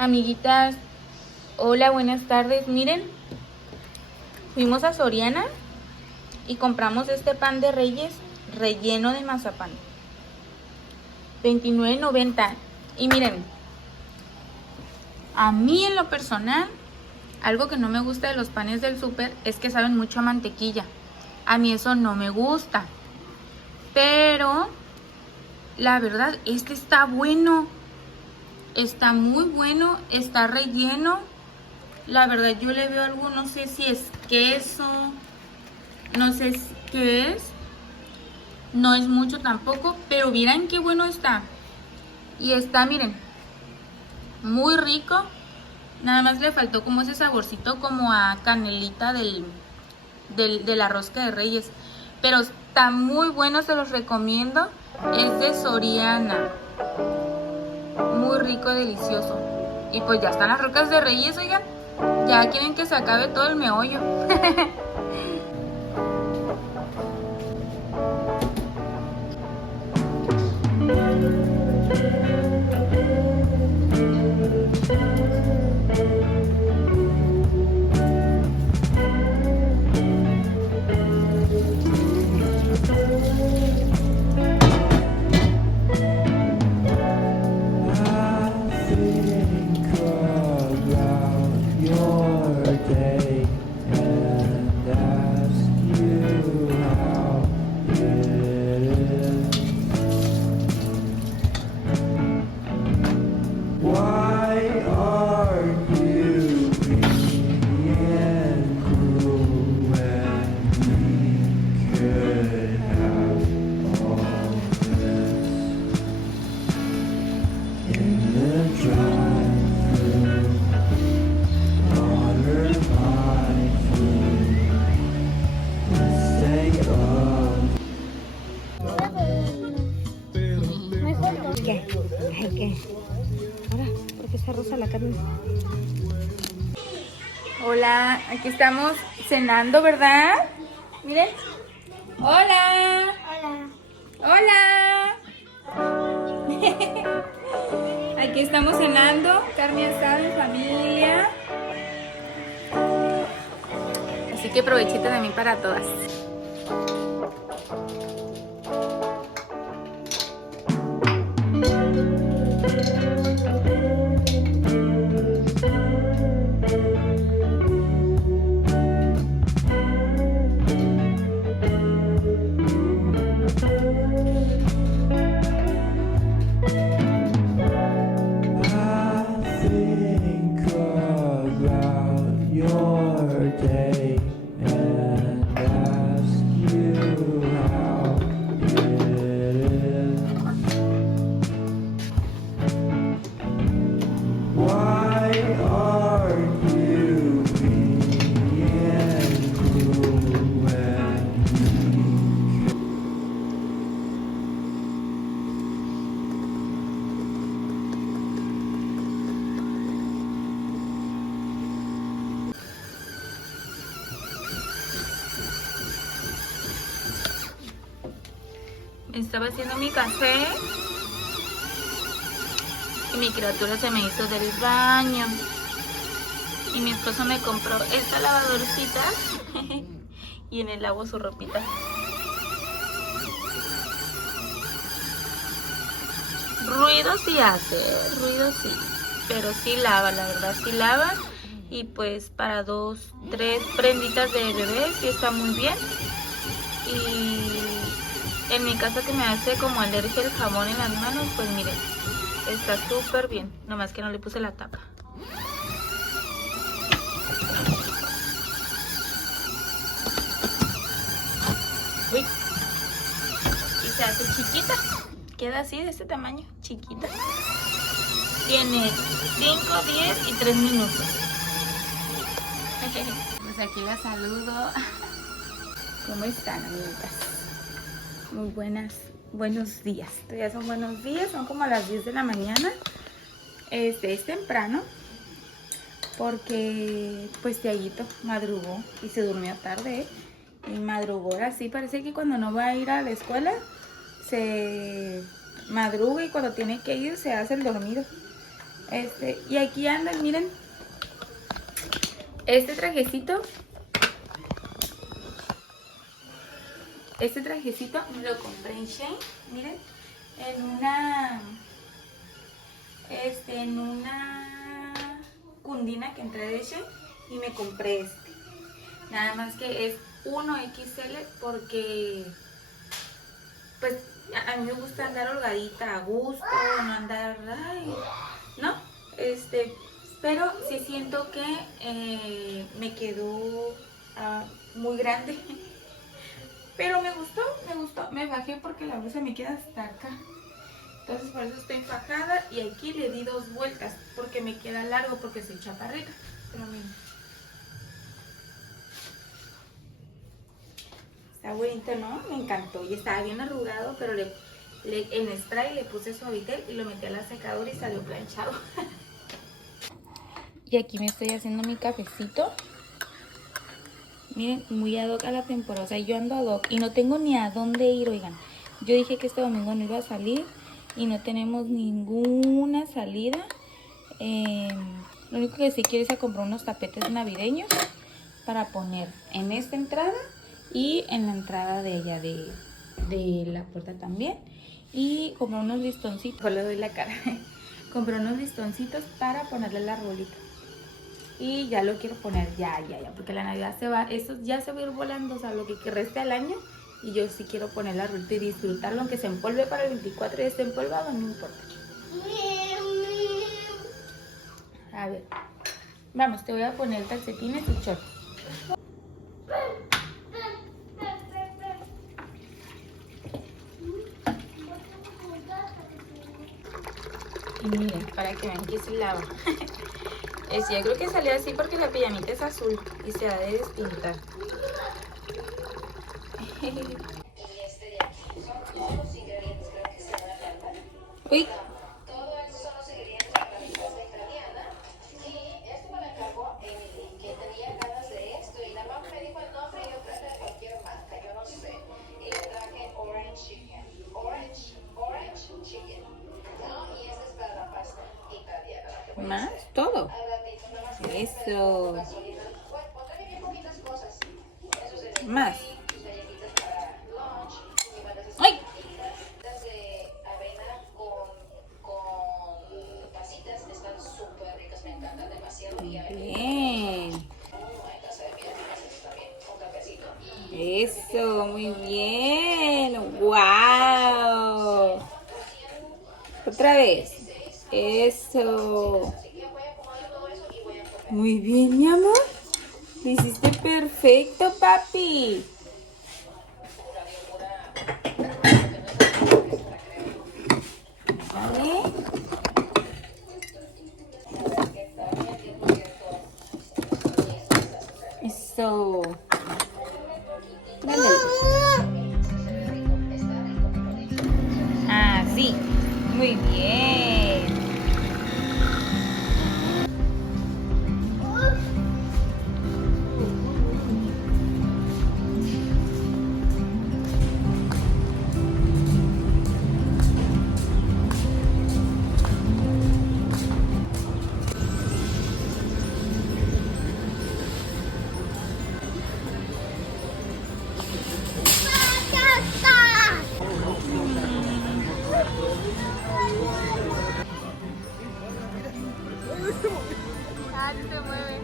Amiguitas, hola, buenas tardes. Miren, fuimos a Soriana y compramos este pan de Reyes relleno de mazapán. $29.90. Y miren, a mí en lo personal, algo que no me gusta de los panes del súper es que saben mucho a mantequilla. A mí eso no me gusta. Pero la verdad, este está bueno. Está muy bueno, está relleno. La verdad yo le veo algo, no sé si es queso, no sé qué es. No es mucho tampoco, pero miren qué bueno está. Y está, miren, muy rico. Nada más le faltó como ese saborcito como a canelita de la rosca de Reyes. Pero está muy bueno, se los recomiendo. Es de Soriana. Muy rico, delicioso. Y pues ya están las rocas de Reyes, oigan. Ya quieren que se acabe todo el meollo. La carne. Hola, aquí estamos cenando, ¿verdad? Miren. Hola. Hola. Aquí estamos cenando, carne asada en familia. Así que provechito también para todas. Estaba haciendo mi café y mi criatura se me hizo del baño y mi esposo me compró esta lavadorcita y en el lavo su ropita. Ruido sí hace, ruido sí, pero sí lava, la verdad sí lava. Y pues para 2, 3 prenditas de bebé sí está muy bien. Y en mi caso que me hace como alergia el jabón en las manos, pues miren, está súper bien. Nomás que no le puse la tapa. Uy. Y se hace chiquita. Queda así, de este tamaño, chiquita. Tiene 5, 10 y 3 minutos. Pues aquí la saludo. ¿Cómo están, amiguitas? Muy buenos días. Todavía son buenos días, son como a las 10 de la mañana. Es temprano porque pues Tiaguito madrugó y se durmió tarde, y madrugó así. Parece que cuando no va a ir a la escuela se madruga y cuando tiene que ir se hace el dormido. Y aquí andan, miren. Este trajecito me lo compré en Shein, miren, en una cundina que entré de Shein y me compré este. Nada más que es 1XL porque pues a mí me gusta andar holgadita, a gusto, no andar, ay, ¿no? Pero sí siento que me quedó muy grande. Pero me gustó, me bajé porque la blusa me queda hasta acá. Entonces por eso estoy fajada y aquí le di 2 vueltas porque me queda largo porque soy chaparrita. Pero miren. Está bonito, ¿no? Me encantó y estaba bien arrugado, pero en spray le puse suavitel y lo metí a la secadora y salió planchado. Y aquí me estoy haciendo mi cafecito. Miren, muy ad hoc a la temporada, o sea, yo ando ad hoc y no tengo ni a dónde ir, oigan. Yo dije que este domingo no iba a salir y no tenemos ninguna salida. Lo único que sí quiero es a comprar unos tapetes navideños para poner en esta entrada y en la entrada de allá de la puerta también. Y comprar unos listoncitos, le doy la cara. Compré unos listoncitos para ponerle la arbolito. Y ya lo quiero poner ya, porque la Navidad se va, eso ya se va a ir volando, o sea, lo que reste al año. Y yo sí quiero poner la arbolito y disfrutarlo, aunque se empolve para el 24 y esté empolvado, no importa. A ver, vamos, te voy a poner calcetines y short. Y miren, para que vean que se lava. Yo creo que salió así porque la pijamita es azul y se ha de despintar. Uy. Todo eso son los ingredientes para la pasta italiana. Y esto me lo encargó Emily, que tenía ganas de esto. Y la mamá me dijo el nombre y yo traje de cualquier marca, yo no sé. Y le traje Orange Chicken. Orange Chicken. ¿No? Y esta es para la pasta italiana. ¿Más? ¿Todo? Eso. Más. ¡Ay! Bien. Eso, muy bien. ¡Wow! Otra vez. Eso. Muy bien, mi amor. Lo hiciste perfecto, papi. ¿Vale? Eso. Dale. Ah, sí. Muy bien. Se mueve.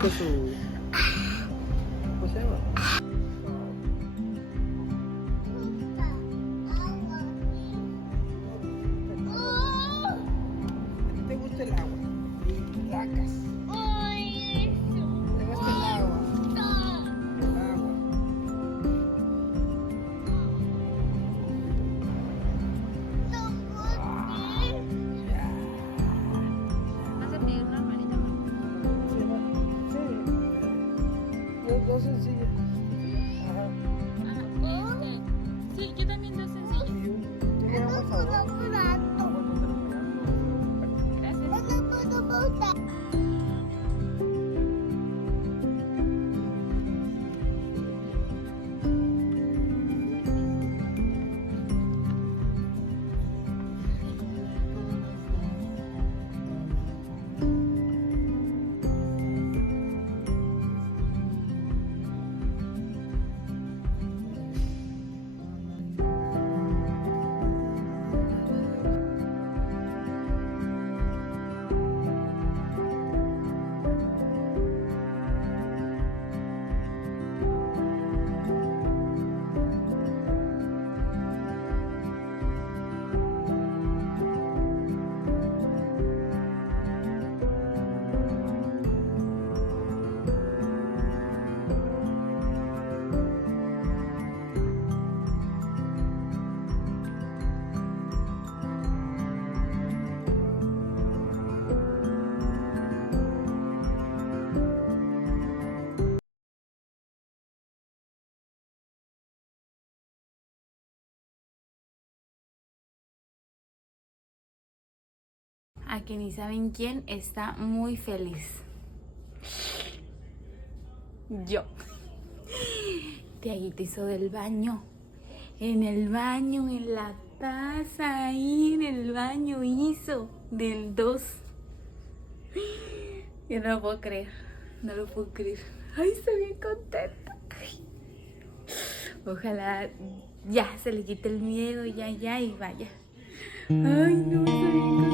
busca su... ¿Cómo se llama? ¿Te gusta el agua? Racas. ¿Te gusta el agua? El agua. ¿Vas a pedir una hermanita? Sí, dos sencillas. Ajá. Sí, yo también dos sencillos. ¿Tiene agua sabor? Gracias. A que ni saben quién está muy feliz. Yo. Tiaguita hizo del baño. En el baño, en la taza, ahí en el baño hizo del 2. Yo no lo puedo creer. No lo puedo creer. Ay, estoy bien contenta. Ay. Ojalá ya se le quite el miedo, ya, y vaya. Ay, no, estoy bien contenta.